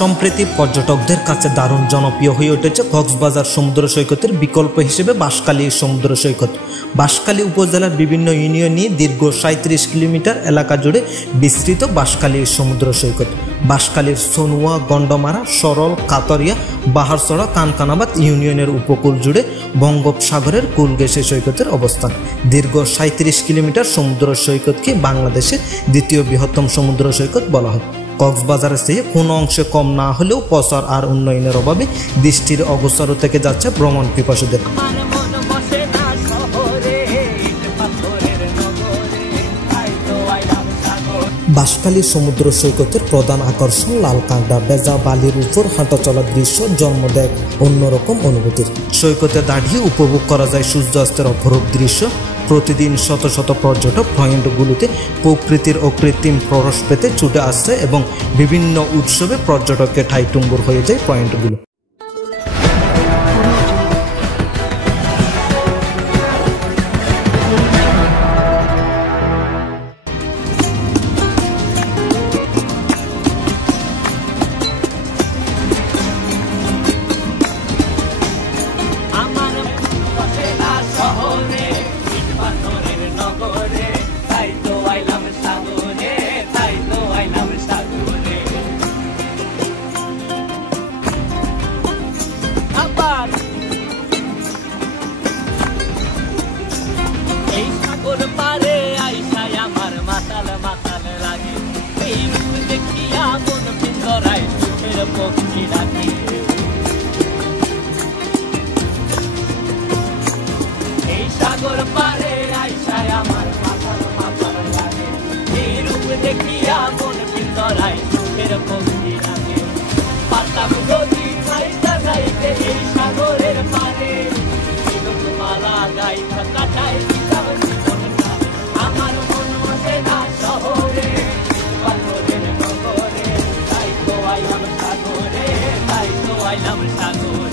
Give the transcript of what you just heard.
সম্প্রতি পর্যটকদের কাছে দারুণ জনপ্রিয় হয়ে উঠেছে কক্সবাজার সমুদ্র সৈকতের বিকল্প হিসেবে বাঁশখালী সমুদ্র সৈকত। বাঁশখালী উপজেলার বিভিন্ন ইউনিয়ন নিয়ে দীর্ঘ 37 কিলোমিটার এলাকা জুড়ে বিস্তৃত বাঁশখালী সমুদ্র সৈকত। বাঁশখালীর সনুয়া, গন্ডমারা, সরল, কাতরিয়া, বাহারছড়া, কানকানাবাদ ইউনিয়নের উপকূল জুড়ে বঙ্গোপসাগরের কূল ঘেঁষে সৈকতের অবস্থান। দীর্ঘ 37 কিলোমিটার সমুদ্র সৈকতকে বাংলাদেশের দ্বিতীয় বৃহত্তম সমুদ্র সৈকত বলা হয়। কক্সবাজারের চেয়ে কোনো অংশে কম না হলেও প্রচার আর উন্নয়নের অভাবে দৃষ্টির অগোচর থেকে যাচ্ছে ভ্রমণ পিপাসুদের। বাঁশখালী সমুদ্র সৈকতের প্রধান আকর্ষণ লাল কাঁকড়া, ভেজা বালির উপর হাঁটা চলার দৃশ্য জন্ম দেয় অন্যরকম অনুভূতির। সৈকতে দাঁড়িয়ে উপভোগ করা যায় সূর্যাস্তের অপরূপ দৃশ্য। প্রতিদিন শত শত পর্যটক পয়েন্টগুলোতে প্রকৃতির অকৃত্রিম পরশ পেতে ছুটে আসছে এবং বিভিন্ন উৎসবে পর্যটকের ঠাঁইটুম্বুর হয়ে যায় পয়েন্টগুলো। সাগর পারে আইসায় আমার মাথার মাথার লাগে, এই রূপ দেখিয়া মন ভিতরাই সুখের পক্ষী লাগে। পাতাম যদি খাইতে যাইতে এই সাগরের পারে, মালা গাইতে কাটাই দিতাম জীবনটা। আমার মন বসে না শহরে, পাথরের নগরে, তাই তো আইলাম সাগরে, তাই তো আইলাম সাগরে।